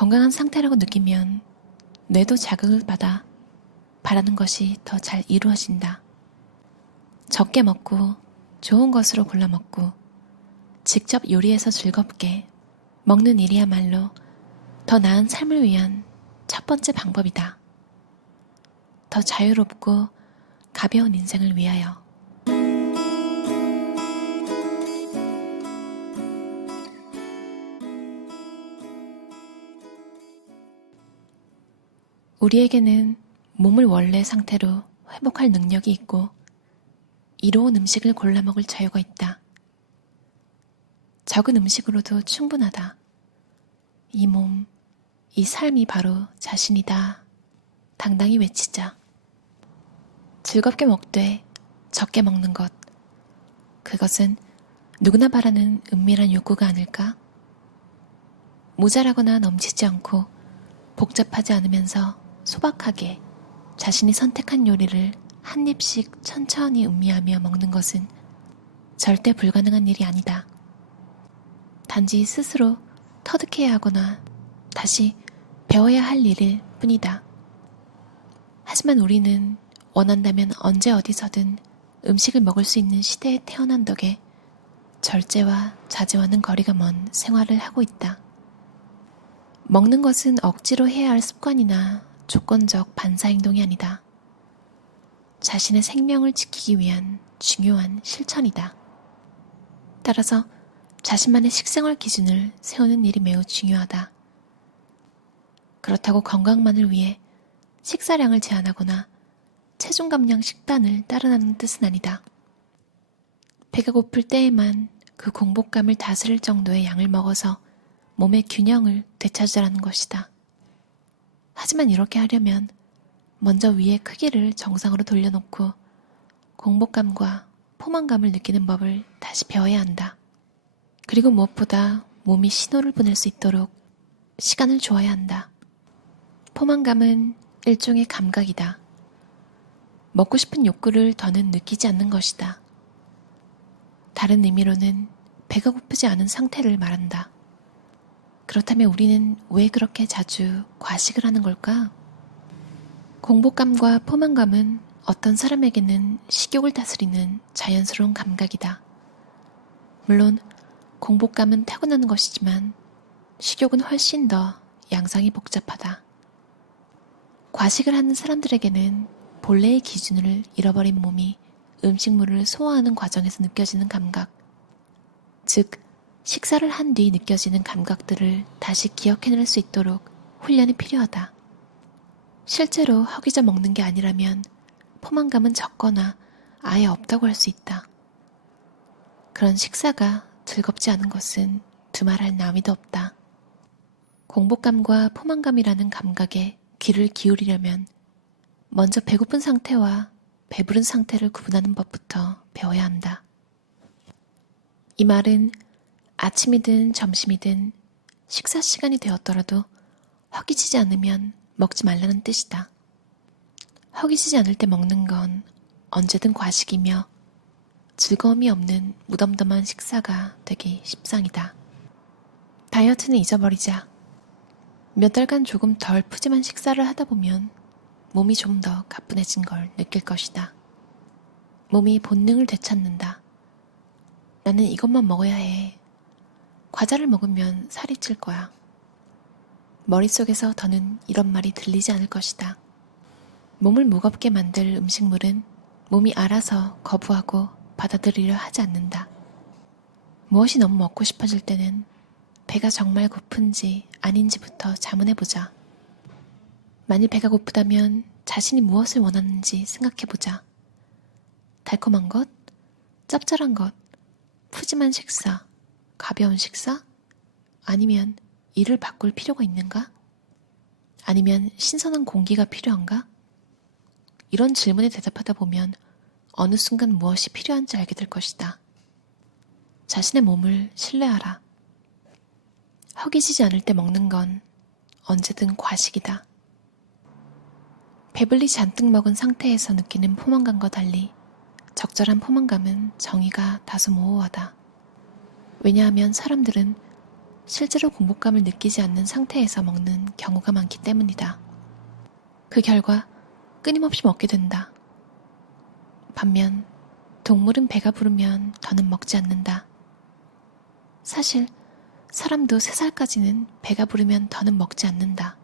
건강한 상태라고 느끼면 뇌도 자극을 받아 바라는 것이 더 잘 이루어진다. 적게 먹고 좋은 것으로 골라 먹고 직접 요리해서 즐겁게 먹는 일이야말로 더 나은 삶을 위한 첫 번째 방법이다. 더 자유롭고 가벼운 인생을 위하여. 우리에게는 몸을 원래 상태로 회복할 능력이 있고 이로운 음식을 골라 먹을 자유가 있다. 적은 음식으로도 충분하다. 이 몸, 이 삶이 바로 자신이다. 당당히 외치자. 즐겁게 먹되 적게 먹는 것. 그것은 누구나 바라는 은밀한 욕구가 아닐까? 모자라거나 넘치지 않고 복잡하지 않으면서 소박하게 자신이 선택한 요리를 한 입씩 천천히 음미하며 먹는 것은 절대 불가능한 일이 아니다. 단지 스스로 터득해야 하거나 다시 배워야 할 일일 뿐이다. 하지만 우리는 원한다면 언제 어디서든 음식을 먹을 수 있는 시대에 태어난 덕에 절제와 자제와는 거리가 먼 생활을 하고 있다. 먹는 것은 억지로 해야 할 습관이나 조건적 반사행동이 아니다. 자신의 생명을 지키기 위한 중요한 실천이다. 따라서 자신만의 식생활 기준을 세우는 일이 매우 중요하다. 그렇다고 건강만을 위해 식사량을 제한하거나 체중 감량 식단을 따르는 뜻은 아니다. 배가 고플 때에만 그 공복감을 다스릴 정도의 양을 먹어서 몸의 균형을 되찾으라는 것이다. 하지만 이렇게 하려면 먼저 위의 크기를 정상으로 돌려놓고 공복감과 포만감을 느끼는 법을 다시 배워야 한다. 그리고 무엇보다 몸이 신호를 보낼 수 있도록 시간을 줘야 한다. 포만감은 일종의 감각이다. 먹고 싶은 욕구를 더는 느끼지 않는 것이다. 다른 의미로는 배가 고프지 않은 상태를 말한다. 그렇다면 우리는 왜 그렇게 자주 과식을 하는 걸까? 공복감과 포만감은 어떤 사람에게는 식욕을 다스리는 자연스러운 감각이다. 물론 공복감은 타고나는 것이지만 식욕은 훨씬 더 양상이 복잡하다. 과식을 하는 사람들에게는 본래의 기준을 잃어버린 몸이 음식물을 소화하는 과정에서 느껴지는 감각, 즉 식사를 한 뒤 느껴지는 감각들을 다시 기억해낼 수 있도록 훈련이 필요하다. 실제로 허기져 먹는 게 아니라면 포만감은 적거나 아예 없다고 할 수 있다. 그런 식사가 즐겁지 않은 것은 두말할 나위도 없다. 공복감과 포만감이라는 감각에 귀를 기울이려면 먼저 배고픈 상태와 배부른 상태를 구분하는 법부터 배워야 한다. 이 말은 아침이든 점심이든 식사 시간이 되었더라도 허기지지 않으면 먹지 말라는 뜻이다. 허기지지 않을 때 먹는 건 언제든 과식이며 즐거움이 없는 무덤덤한 식사가 되기 십상이다. 다이어트는 잊어버리자. 몇 달간 조금 덜 푸짐한 식사를 하다 보면 몸이 좀 더 가뿐해진 걸 느낄 것이다. 몸이 본능을 되찾는다. 나는 이것만 먹어야 해. 과자를 먹으면 살이 찔 거야. 머릿속에서 더는 이런 말이 들리지 않을 것이다. 몸을 무겁게 만들 음식물은 몸이 알아서 거부하고 받아들이려 하지 않는다. 무엇이 너무 먹고 싶어질 때는 배가 정말 고픈지 아닌지부터 자문해보자. 만일 배가 고프다면 자신이 무엇을 원하는지 생각해보자. 달콤한 것, 짭짤한 것, 푸짐한 식사, 가벼운 식사? 아니면 이를 바꿀 필요가 있는가? 아니면 신선한 공기가 필요한가? 이런 질문에 대답하다 보면 어느 순간 무엇이 필요한지 알게 될 것이다. 자신의 몸을 신뢰하라. 허기지지 않을 때 먹는 건 언제든 과식이다. 배불리 잔뜩 먹은 상태에서 느끼는 포만감과 달리 적절한 포만감은 정의가 다소 모호하다. 왜냐하면 사람들은 실제로 공복감을 느끼지 않는 상태에서 먹는 경우가 많기 때문이다. 그 결과 끊임없이 먹게 된다. 반면 동물은 배가 부르면 더는 먹지 않는다. 사실 사람도 3살까지는 배가 부르면 더는 먹지 않는다.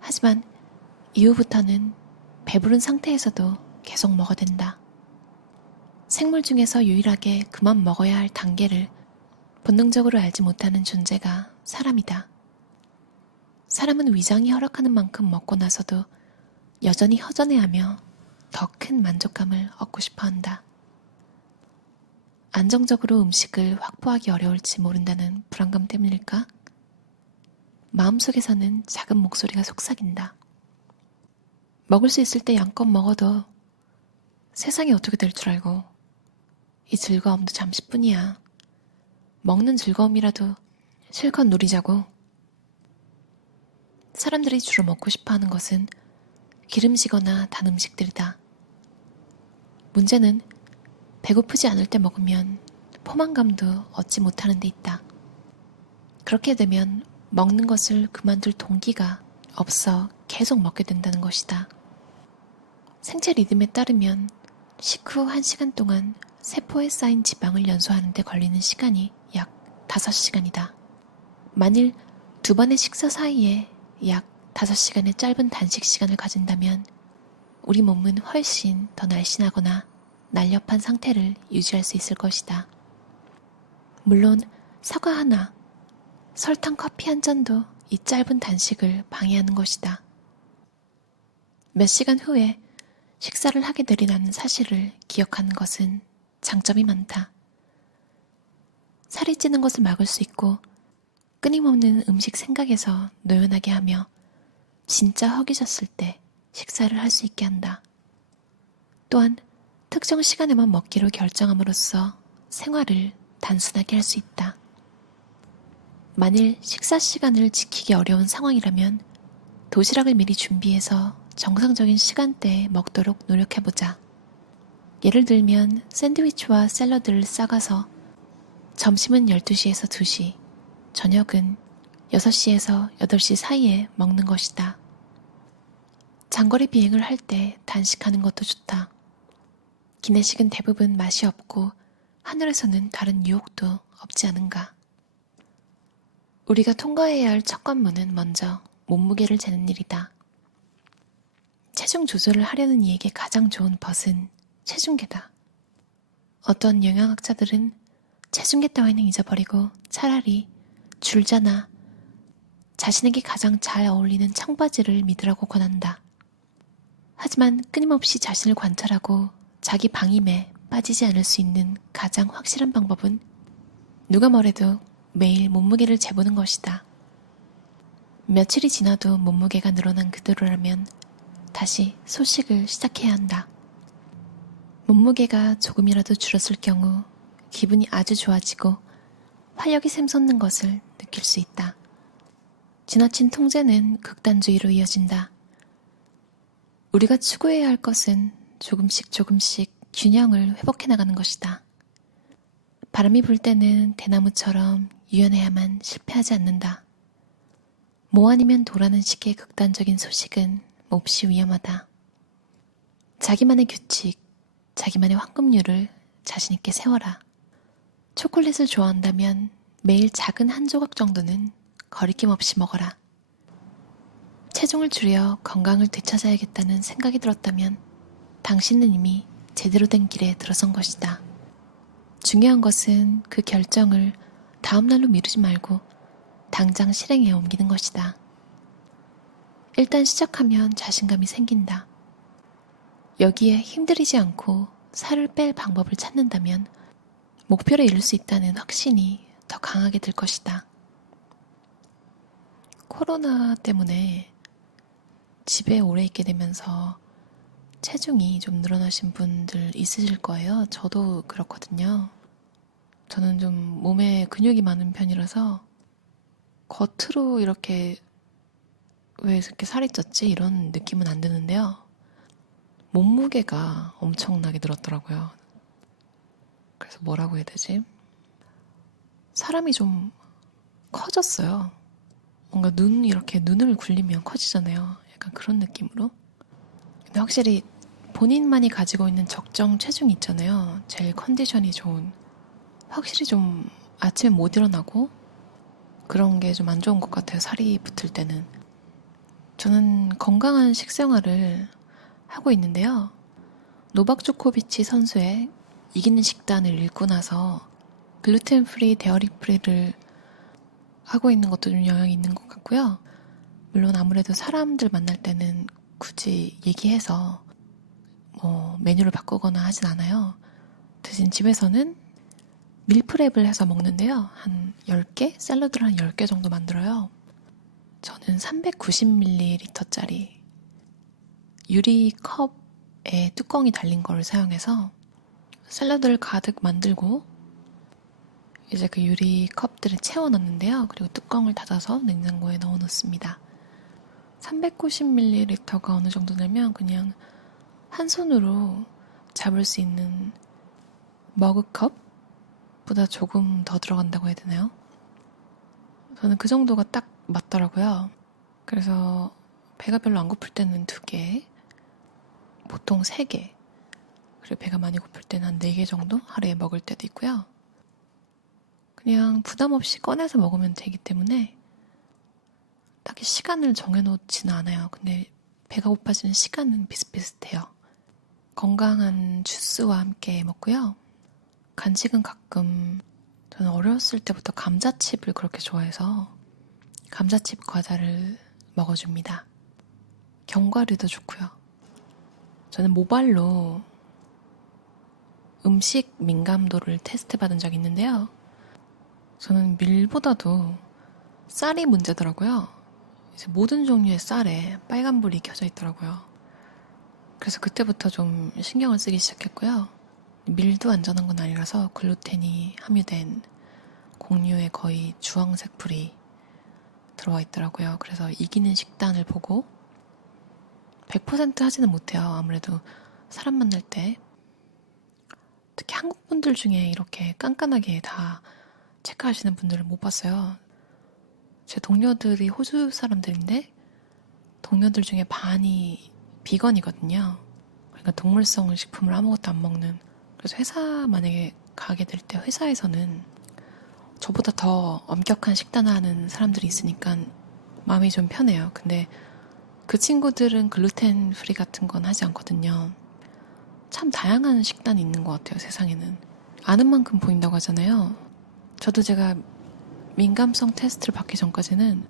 하지만 이후부터는 배부른 상태에서도 계속 먹어댄다. 생물 중에서 유일하게 그만 먹어야 할 단계를 본능적으로 알지 못하는 존재가 사람이다. 사람은 위장이 허락하는 만큼 먹고 나서도 여전히 허전해하며 더 큰 만족감을 얻고 싶어 한다. 안정적으로 음식을 확보하기 어려울지 모른다는 불안감 때문일까? 마음속에서는 작은 목소리가 속삭인다. 먹을 수 있을 때 양껏 먹어도 세상이 어떻게 될 줄 알고 이 즐거움도 잠시뿐이야. 먹는 즐거움이라도 실컷 누리자고. 사람들이 주로 먹고 싶어하는 것은 기름지거나 단 음식들이다. 문제는 배고프지 않을 때 먹으면 포만감도 얻지 못하는 데 있다. 그렇게 되면 먹는 것을 그만둘 동기가 없어 계속 먹게 된다는 것이다. 생체 리듬에 따르면 식후 1시간 동안 세포에 쌓인 지방을 연소하는 데 걸리는 시간이 약 5시간이다. 만일 2번의 식사 사이에 약 5시간의 짧은 단식 시간을 가진다면 우리 몸은 훨씬 더 날씬하거나 날렵한 상태를 유지할 수 있을 것이다. 물론 사과 하나, 설탕 커피 한 잔도 이 짧은 단식을 방해하는 것이다. 몇 시간 후에 식사를 하게 되리라는 사실을 기억하는 것은 장점이 많다. 살이 찌는 것을 막을 수 있고 끊임없는 음식 생각에서 노연하게 하며 진짜 허기졌을 때 식사를 할 수 있게 한다. 또한 특정 시간에만 먹기로 결정함으로써 생활을 단순하게 할 수 있다. 만일 식사 시간을 지키기 어려운 상황이라면 도시락을 미리 준비해서 정상적인 시간대에 먹도록 노력해보자. 예를 들면 샌드위치와 샐러드를 싸가서 점심은 12시에서 2시, 저녁은 6시에서 8시 사이에 먹는 것이다. 장거리 비행을 할 때 단식하는 것도 좋다. 기내식은 대부분 맛이 없고 하늘에서는 다른 유혹도 없지 않은가. 우리가 통과해야 할 첫 관문은 먼저 몸무게를 재는 일이다. 체중 조절을 하려는 이에게 가장 좋은 벗은 체중계다. 어떤 영양학자들은 체중계 따위는 잊어버리고 차라리 줄자나 자신에게 가장 잘 어울리는 청바지를 믿으라고 권한다. 하지만 끊임없이 자신을 관찰하고 자기 방임에 빠지지 않을 수 있는 가장 확실한 방법은 누가 뭐래도 매일 몸무게를 재보는 것이다. 며칠이 지나도 몸무게가 늘어난 그대로라면 다시 소식을 시작해야 한다. 몸무게가 조금이라도 줄었을 경우 기분이 아주 좋아지고 활력이 샘솟는 것을 느낄 수 있다. 지나친 통제는 극단주의로 이어진다. 우리가 추구해야 할 것은 조금씩 균형을 회복해 나가는 것이다. 바람이 불 때는 대나무처럼 유연해야만 실패하지 않는다. 모 아니면 도라는 식의 극단적인 소식은 몹시 위험하다. 자기만의 규칙, 자기만의 황금률을 자신있게 세워라. 초콜릿을 좋아한다면 매일 작은 한 조각 정도는 거리낌 없이 먹어라. 체중을 줄여 건강을 되찾아야겠다는 생각이 들었다면 당신은 이미 제대로 된 길에 들어선 것이다. 중요한 것은 그 결정을 다음날로 미루지 말고 당장 실행에 옮기는 것이다. 일단 시작하면 자신감이 생긴다. 여기에 힘들이지 않고 살을 뺄 방법을 찾는다면 목표를 이룰 수 있다는 확신이 더 강하게 될 것이다. 코로나 때문에 집에 오래 있게 되면서 체중이 좀 늘어나신 분들 있으실 거예요. 저도 그렇거든요. 저는 좀 몸에 근육이 많은 편이라서 겉으로 이렇게 왜 이렇게 살이 쪘지? 이런 느낌은 안 드는데요. 몸무게가 엄청나게 늘었더라고요. 그래서 뭐라고 해야 되지? 사람이 좀 커졌어요. 뭔가 이렇게 눈을 굴리면 커지잖아요. 약간 그런 느낌으로. 근데 확실히 본인만이 가지고 있는 적정 체중이 있잖아요. 제일 컨디션이 좋은. 확실히 좀 아침에 못 일어나고 그런 게 좀 안 좋은 것 같아요. 살이 붙을 때는. 저는 건강한 식생활을 하고 있는데요. 노박 조코비치 선수의 이기는 식단을 읽고 나서 글루텐 프리, 데어리 프리를 하고 있는 것도 좀 영향이 있는 것 같고요. 물론 아무래도 사람들 만날 때는 굳이 얘기해서 뭐 메뉴를 바꾸거나 하진 않아요. 대신 집에서는 밀프렙을 해서 먹는데요. 한 10개? 샐러드를 한 10개 정도 만들어요. 저는 390ml짜리 유리 컵에 뚜껑이 달린 거를 사용해서 샐러드를 가득 만들고 이제 그 유리 컵들을 채워 넣는데요. 그리고 뚜껑을 닫아서 냉장고에 넣어 놓습니다. 390ml가 어느 정도냐면 그냥 한 손으로 잡을 수 있는 머그컵보다 조금 더 들어간다고 해야 되나요? 저는 그 정도가 딱 맞더라고요. 그래서 배가 별로 안 고플 때는 2개, 보통 3개, 그리고 배가 많이 고플 때는 한 4개 정도 하루에 먹을 때도 있고요. 그냥 부담 없이 꺼내서 먹으면 되기 때문에 딱히 시간을 정해놓지는 않아요. 근데 배가 고파지는 시간은 비슷비슷해요. 건강한 주스와 함께 먹고요. 간식은 가끔 저는 어렸을 때부터 감자칩을 그렇게 좋아해서 감자칩 과자를 먹어줍니다. 견과류도 좋고요. 저는 모발로 음식 민감도를 테스트 받은 적이 있는데요. 저는 밀보다도 쌀이 문제더라고요. 이제 모든 종류의 쌀에 빨간불이 켜져 있더라고요. 그래서 그때부터 좀 신경을 쓰기 시작했고요. 밀도 안전한 건 아니라서 글루텐이 함유된 곡류에 거의 주황색 불이 들어와 있더라고요. 그래서 이기는 식단을 보고 100% 하지는 못해요. 아무래도 사람 만날 때 특히 한국 분들 중에 이렇게 깐깐하게 다 체크하시는 분들을 못 봤어요. 제 동료들이 호주 사람들인데 동료들 중에 반이 비건이거든요. 그러니까 동물성 식품을 아무것도 안 먹는. 그래서 회사 만약에 가게 될 때 회사에서는 저보다 더 엄격한 식단을 하는 사람들이 있으니까 마음이 좀 편해요. 근데 그 친구들은 글루텐 프리 같은 건 하지 않거든요. 참 다양한 식단이 있는 것 같아요, 세상에는. 아는 만큼 보인다고 하잖아요. 저도 제가 민감성 테스트를 받기 전까지는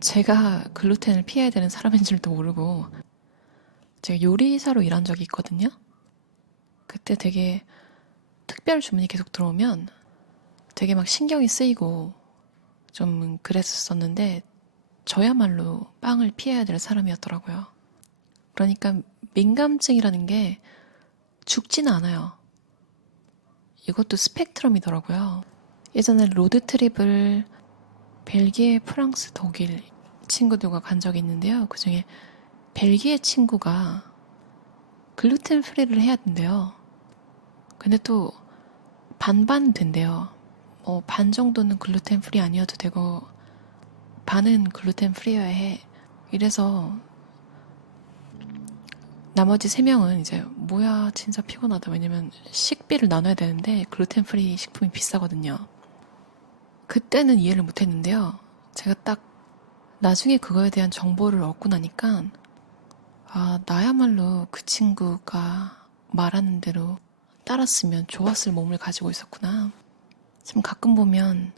제가 글루텐을 피해야 되는 사람인 줄도 모르고 제가 요리사로 일한 적이 있거든요. 그때 되게 특별 주문이 계속 들어오면 되게 막 신경이 쓰이고 좀 그랬었는데 저야말로 빵을 피해야 될 사람이었더라고요. 그러니까 민감증이라는 게 죽지는 않아요. 이것도 스펙트럼이더라고요. 예전에 로드트립을 벨기에, 프랑스, 독일 친구들과 간 적이 있는데요. 그중에 벨기에 친구가 글루텐 프리를 해야 된대요. 근데 또 반반 된대요. 반 정도는 글루텐 프리 아니어도 되고 반은 글루텐 프리여야 해. 이래서 나머지 3명은 이제 뭐야 진짜 피곤하다. 왜냐면 식비를 나눠야 되는데 글루텐 프리 식품이 비싸거든요. 그때는 이해를 못했는데요. 제가 딱 나중에 그거에 대한 정보를 얻고 나니까 나야말로 그 친구가 말하는 대로 따랐으면 좋았을 몸을 가지고 있었구나. 지금 가끔 보면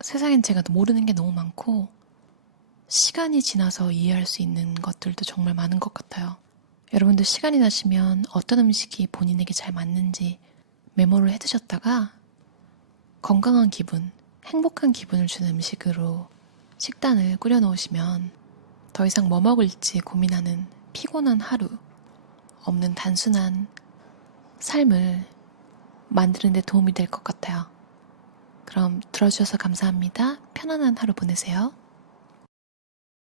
세상엔 제가 모르는 게 너무 많고 시간이 지나서 이해할 수 있는 것들도 정말 많은 것 같아요. 여러분도 시간이 나시면 어떤 음식이 본인에게 잘 맞는지 메모를 해두셨다가 건강한 기분, 행복한 기분을 주는 음식으로 식단을 꾸려놓으시면 더 이상 뭐 먹을지 고민하는 피곤한 하루, 없는 단순한 삶을 만드는 데 도움이 될 것 같아요. 그럼 들어주셔서 감사합니다. 편안한 하루 보내세요.